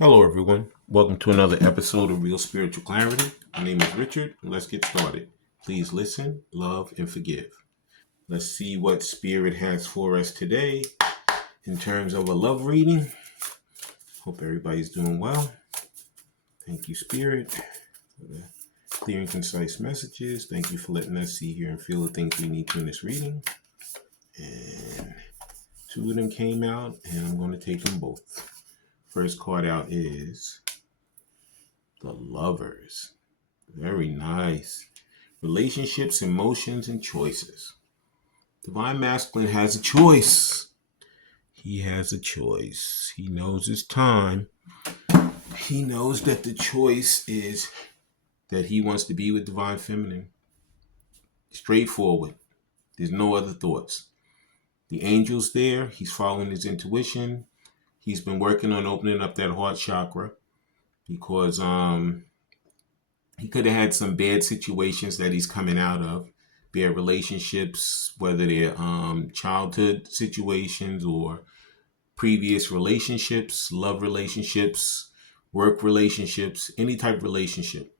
Hello, everyone. Welcome to another episode of Real Spiritual Clarity. My name is Richard, and let's get started. Please listen, love, and forgive. Let's see what Spirit has for us today in terms of a love reading. Hope everybody's doing well. Thank you, Spirit, for the clear and concise messages. Thank you for letting us see, hear, and feel the things we need to in this reading. And two of them came out, and I'm going to take them both. First card out is the Lovers. Very nice. Relationships, emotions, and choices. Divine Masculine has a choice. He has a choice. He knows it's time. He knows that the choice is that he wants to be with Divine Feminine. Straightforward. There's no other thoughts. The angel's there. He's following his intuition. He's been working on opening up that heart chakra because he could have had some bad situations that he's coming out of, bad relationships, whether they're childhood situations or previous relationships, love relationships, work relationships, any type of relationship.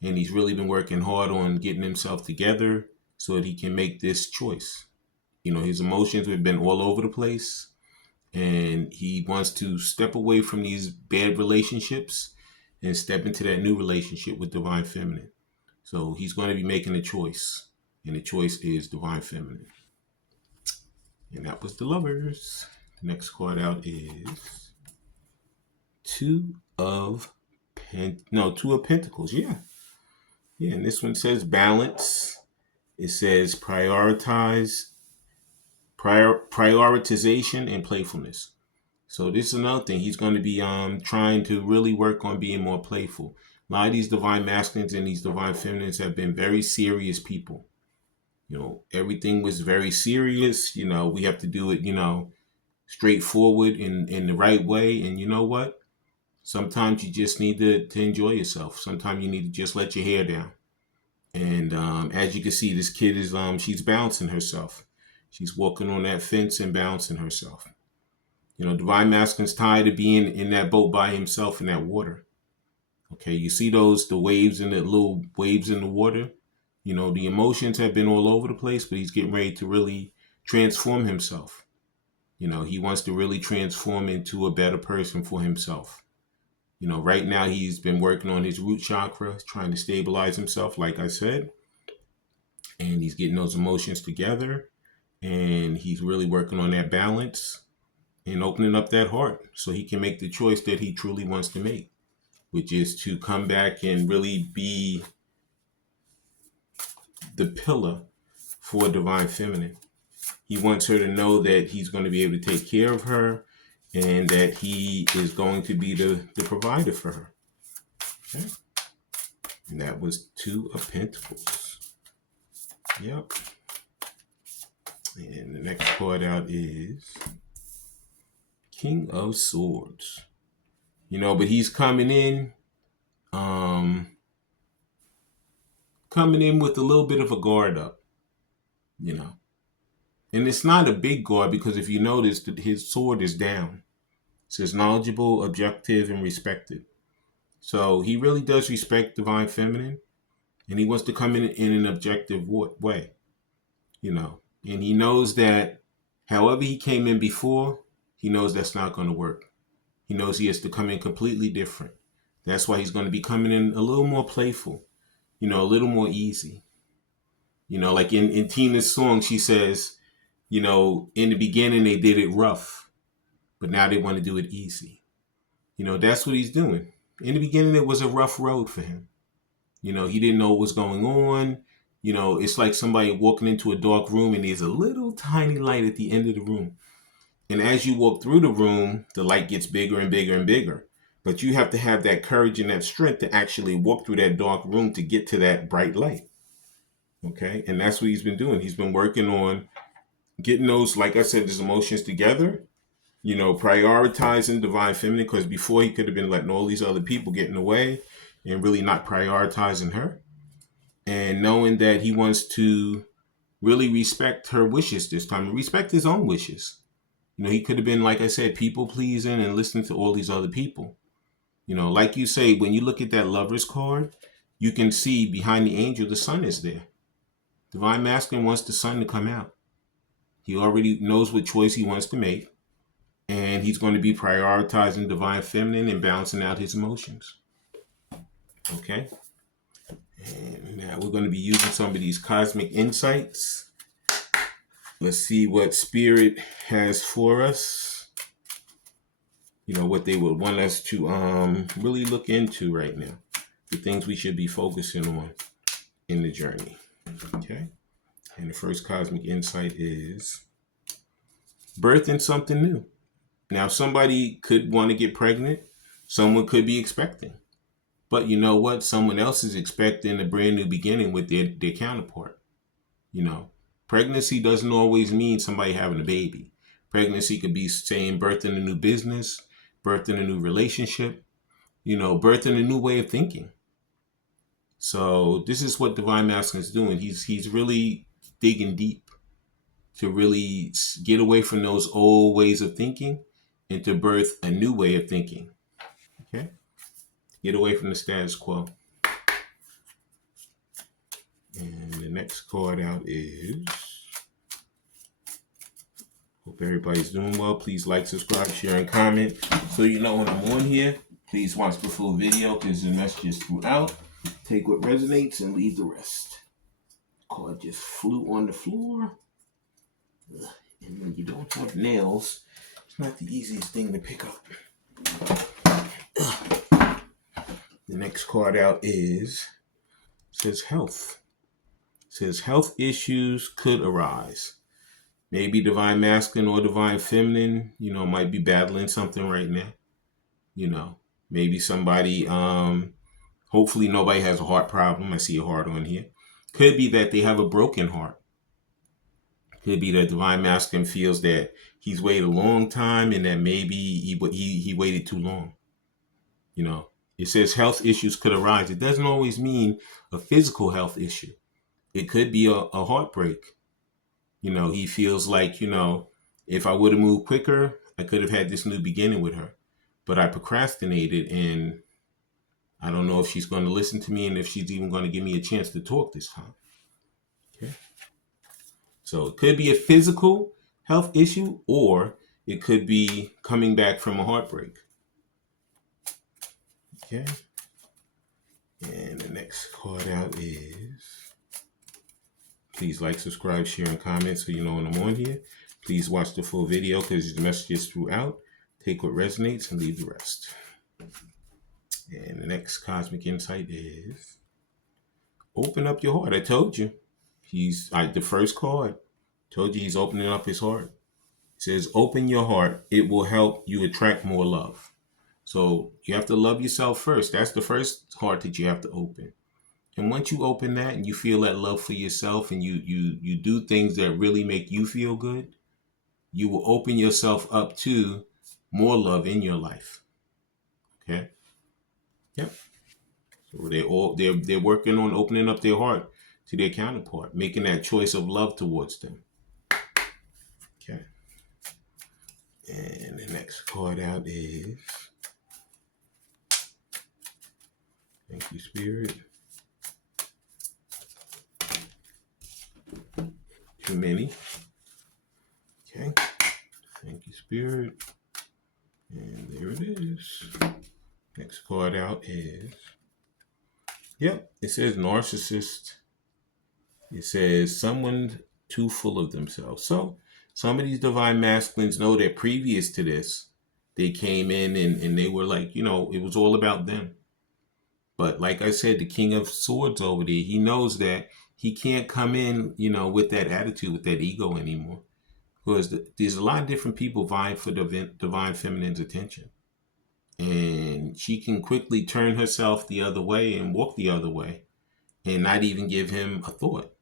And he's really been working hard on getting himself together so that he can make this choice. You know, his emotions have been all over the place, and he wants to step away from these bad relationships and step into that new relationship with Divine Feminine. So he's going to be making a choice, and the choice is Divine Feminine. And that was the Lovers. The next card out is Two of Pentacles. Yeah. And this one says balance. It says prioritization and playfulness. So this is another thing. He's going to be trying to really work on being more playful. A lot of these Divine Masculines and these Divine Feminines have been very serious people. You know, everything was very serious. You know, we have to do it, straightforward in the right way. And you know what? Sometimes you just need to enjoy yourself. Sometimes you need to just let your hair down. And as you can see, this kid is she's bouncing herself. She's walking on that fence and bouncing herself. You know, Divine Masculine's tired of being in that boat by himself in that water. Okay, you see the waves and the little waves in the water? You know, the emotions have been all over the place, but he's getting ready to really transform himself. You know, he wants to really transform into a better person for himself. You know, right now he's been working on his root chakra, trying to stabilize himself, like I said. And he's getting those emotions together. And he's really working on that balance and opening up that heart so he can make the choice that he truly wants to make, which is to come back and really be the pillar for Divine Feminine. He wants her to know that he's going to be able to take care of her and that he is going to be the provider for her. Okay. And that was Two of Pentacles. Yep. And the next card out is King of Swords. You know, but he's coming in with a little bit of a guard up, you know. And it's not a big guard because if you notice that his sword is down. It says knowledgeable, objective, and respected. So he really does respect Divine Feminine, and he wants to come in an objective way, you know. And he knows that however he came in before, he knows that's not going to work. He knows he has to come in completely different. That's why he's going to be coming in a little more playful, you know, a little more easy. You know, like in Tina's song, she says, you know, in the beginning they did it rough, but now they want to do it easy. You know, that's what he's doing. In the beginning, it was a rough road for him. You know, he didn't know what was going on. You know, it's like somebody walking into a dark room and there's a little tiny light at the end of the room. And as you walk through the room, the light gets bigger and bigger and bigger. But you have to have that courage and that strength to actually walk through that dark room to get to that bright light. Okay. And that's what he's been doing. He's been working on getting those, like I said, his emotions together, you know, prioritizing Divine Feminine, because before he could have been letting all these other people get in the way and really not prioritizing her. And knowing that he wants to really respect her wishes this time and respect his own wishes. You know, he could have been, like I said, people pleasing and listening to all these other people. You know, like you say, when you look at that Lovers card, you can see behind the angel, the sun is there. Divine Masculine wants the sun to come out. He already knows what choice he wants to make, and he's going to be prioritizing Divine Feminine and balancing out his emotions. Okay? And now we're going to be using some of these cosmic insights. Let's see what Spirit has for us. You know, what they would want us to really look into right now. The things we should be focusing on in the journey. Okay? And the first cosmic insight is birthing something new. Now, somebody could want to get pregnant. Someone could be expecting. But you know what? Someone else is expecting a brand new beginning with their counterpart. You know, pregnancy doesn't always mean somebody having a baby. Pregnancy could be saying birthing a new business, birthing a new relationship, you know, birthing a new way of thinking. So this is what Divine Masculine is doing. He's really digging deep to really get away from those old ways of thinking and to birth a new way of thinking. Okay? Get away from the status quo. And the next card out is, hope everybody's doing well. Please like, subscribe, share, and comment. So you know when I'm on here, please watch the full video because the message is throughout. Take what resonates and leave the rest. Card just flew on the floor. And when you don't have nails, it's not the easiest thing to pick up. The next card out says health. It says health issues could arise. Maybe Divine Masculine or Divine Feminine, you know, might be battling something right now. You know, maybe somebody, hopefully nobody has a heart problem. I see a heart on here. Could be that they have a broken heart. Could be that Divine Masculine feels that he's waited a long time and that maybe he waited too long. You know, it says health issues could arise. It doesn't always mean a physical health issue. It could be a heartbreak. You know, he feels like, you know, if I would have moved quicker, I could have had this new beginning with her. But I procrastinated and I don't know if she's going to listen to me and if she's even going to give me a chance to talk this time. Okay. So it could be a physical health issue or it could be coming back from a heartbreak. Okay. And the next card out is, please like, subscribe, share, and comment so you know when I'm on here. Please watch the full video because the message is throughout. Take what resonates and leave the rest. And the next cosmic insight is open up your heart. I told you. The first card told you he's opening up his heart. It says, open your heart. It will help you attract more love. So you have to love yourself first. That's the first heart that you have to open. And once you open that and you feel that love for yourself and you do things that really make you feel good, you will open yourself up to more love in your life. Okay? Yep. So they're working on opening up their heart to their counterpart, making that choice of love towards them. Okay. And the next card out is, thank you, Spirit. Too many. Okay. Thank you, Spirit. And there it is. Next card out is, yep, it says narcissist. It says someone too full of themselves. So some of these Divine Masculines know that previous to this, they came in and they were like, you know, it was all about them. But like I said, the King of Swords over there, he knows that he can't come in, you know, with that attitude, with that ego anymore. Because there's a lot of different people vying for Divine Feminine's attention. And she can quickly turn herself the other way and walk the other way and not even give him a thought.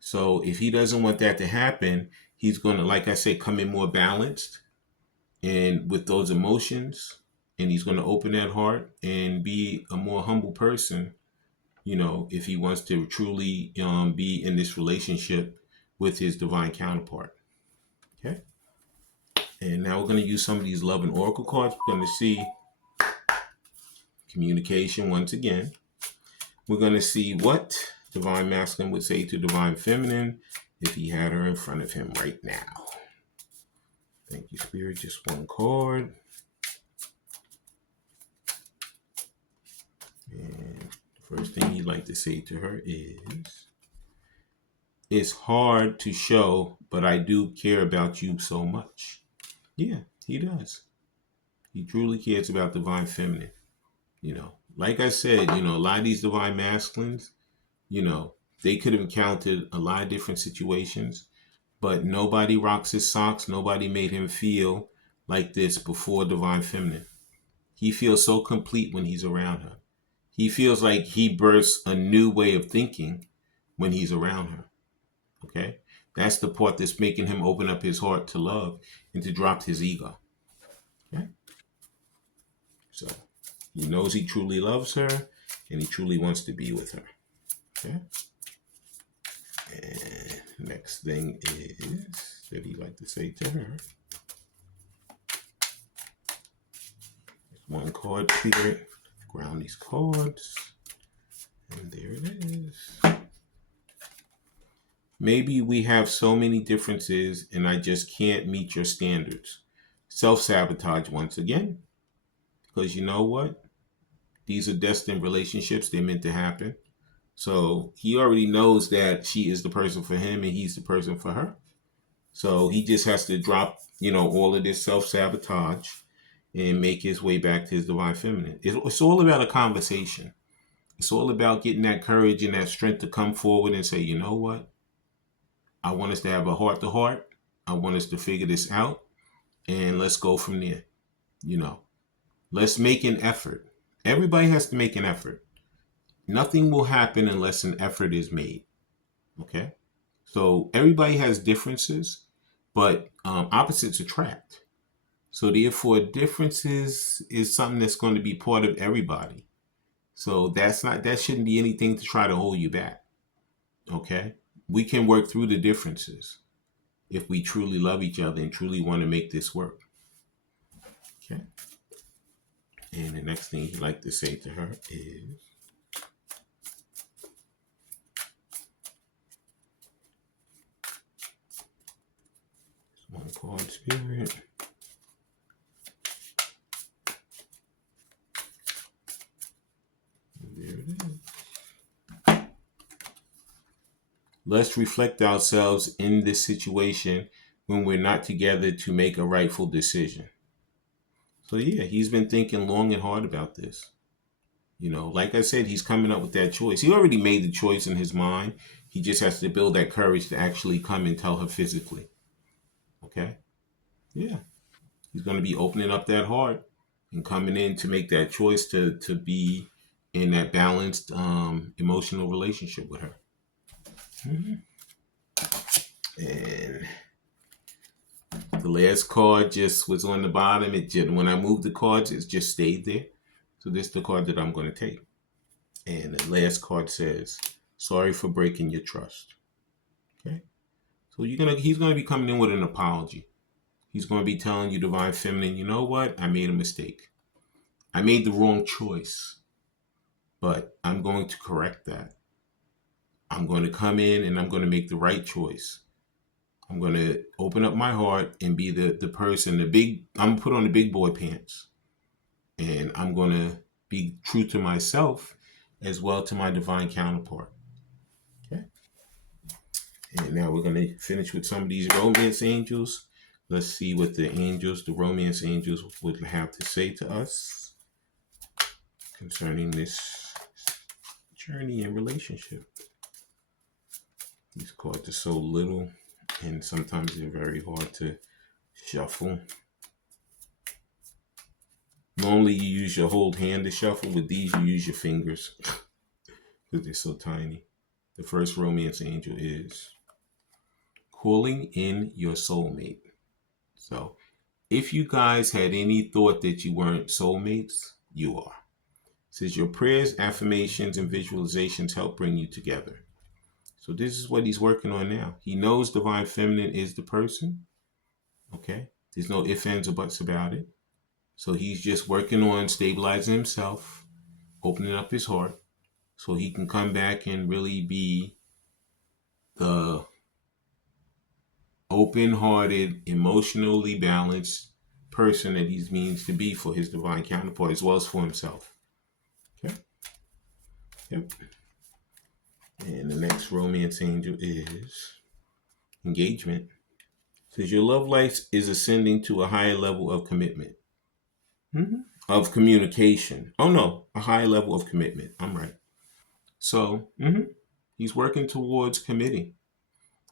So if he doesn't want that to happen, he's going to, like I said, come in more balanced and with those emotions, and he's going to open that heart and be a more humble person, you know, if he wants to truly be in this relationship with his divine counterpart. Okay. And now we're going to use some of these love and oracle cards. We're going to see communication once again. We're going to see what Divine Masculine would say to Divine Feminine if he had her in front of him right now. Thank you, Spirit. Just one card. And the first thing he'd like to say to her is, it's hard to show, but I do care about you so much. Yeah, he does. He truly cares about Divine Feminine. Like I said, a lot of these Divine Masculines, they could have encountered a lot of different situations, but nobody rocks his socks. Nobody made him feel like this before Divine Feminine. He feels so complete when he's around her. He feels like he bursts a new way of thinking when he's around her. Okay? That's the part that's making him open up his heart to love and to drop his ego. Okay? So he knows he truly loves her and he truly wants to be with her. Okay? And next thing is that he'd like to say to her. One card, Spirit. Ground these cards. And there it is. Maybe we have so many differences and I just can't meet your standards. Self-sabotage once again. Because you know what? These are destined relationships. They're meant to happen. So he already knows that she is the person for him and he's the person for her. So he just has to drop, all of this self-sabotage and make his way back to his Divine Feminine. It's all about a conversation. It's all about getting that courage and that strength to come forward and say, you know what? I want us to have a heart-to-heart. I want us to figure this out. And let's go from there. Let's make an effort. Everybody has to make an effort. Nothing will happen unless an effort is made. Okay? So everybody has differences, but opposites attract. So therefore, differences is something that's going to be part of everybody. So that shouldn't be anything to try to hold you back. Okay? We can work through the differences if we truly love each other and truly want to make this work. Okay? And the next thing he'd like to say to her is, one card, Spirit. There it is. Let's reflect ourselves in this situation when we're not together to make a rightful decision. So yeah, he's been thinking long and hard about this. Like I said, he's coming up with that choice. He already made the choice in his mind. He just has to build that courage to actually come and tell her physically. Okay? Yeah. He's going to be opening up that heart and coming in to make that choice to be in that balanced emotional relationship with her. Mm-hmm. And the last card just was on the bottom. When I moved the cards, it just stayed there. So this is the card that I'm going to take. And the last card says, sorry for breaking your trust. Okay? So he's going to be coming in with an apology. He's going to be telling you, Divine Feminine, you know what? I made a mistake. I made the wrong choice. But I'm going to correct that. I'm going to come in and I'm going to make the right choice. I'm going to open up my heart and be the person, I'm going to put on the big boy pants. And I'm going to be true to myself as well to my divine counterpart. Okay. And now we're going to finish with some of these romance angels. Let's see what the romance angels would have to say to us concerning this journey and relationship. These cards are so little and sometimes they're very hard to shuffle. Normally you use your whole hand to shuffle. With these, you use your fingers because they're so tiny. The first romance angel is calling in your soulmate. So if you guys had any thought that you weren't soulmates, you are. It says your prayers, affirmations, and visualizations help bring you together. So this is what he's working on now. He knows Divine Feminine is the person. Okay? There's no ifs, ands, or buts about it. So he's just working on stabilizing himself opening up his heart so he can come back and really be the open-hearted, emotionally balanced person that he means to be for his divine counterpart as well as for himself. Okay. Yep. And the next romance angel is engagement. It says your love life is ascending to a higher level of commitment, of communication. Oh no, a higher level of commitment. I'm right. So he's working towards committing.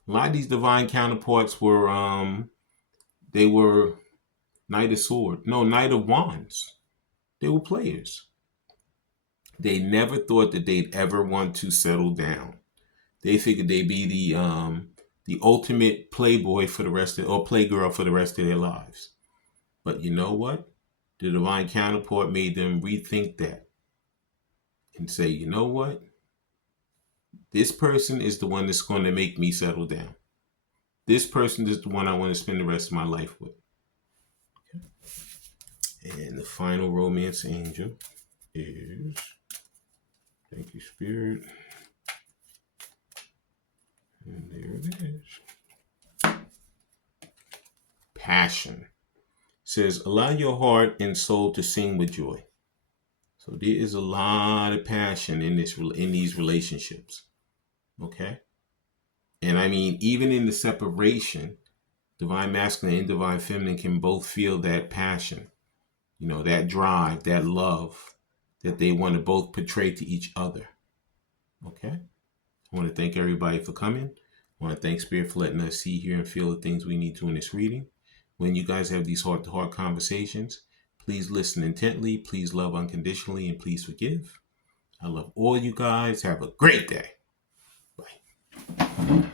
A lot of these divine counterparts were they were Knight of Wands. They were players. They never thought that they'd ever want to settle down. They figured they'd be the ultimate playboy for the rest of, or playgirl for the rest of their lives. But you know what? The divine counterpart made them rethink that and say, you know what? This person is the one that's going to make me settle down. This person is the one I want to spend the rest of my life with. Okay. And the final romance angel is, thank you, Spirit. And there it is. Passion. It says, allow your heart and soul to sing with joy. So there is a lot of passion in these relationships. Okay? And I mean, even in the separation, divine masculine and divine feminine can both feel that passion, that drive, that love that they want to both portray to each other. Okay? I want to thank everybody for coming. I want to thank Spirit for letting us see, hear, and feel the things we need to in this reading. When you guys have these heart-to-heart conversations, please listen intently, please love unconditionally, and please forgive. I love all you guys. Have a great day. Bye.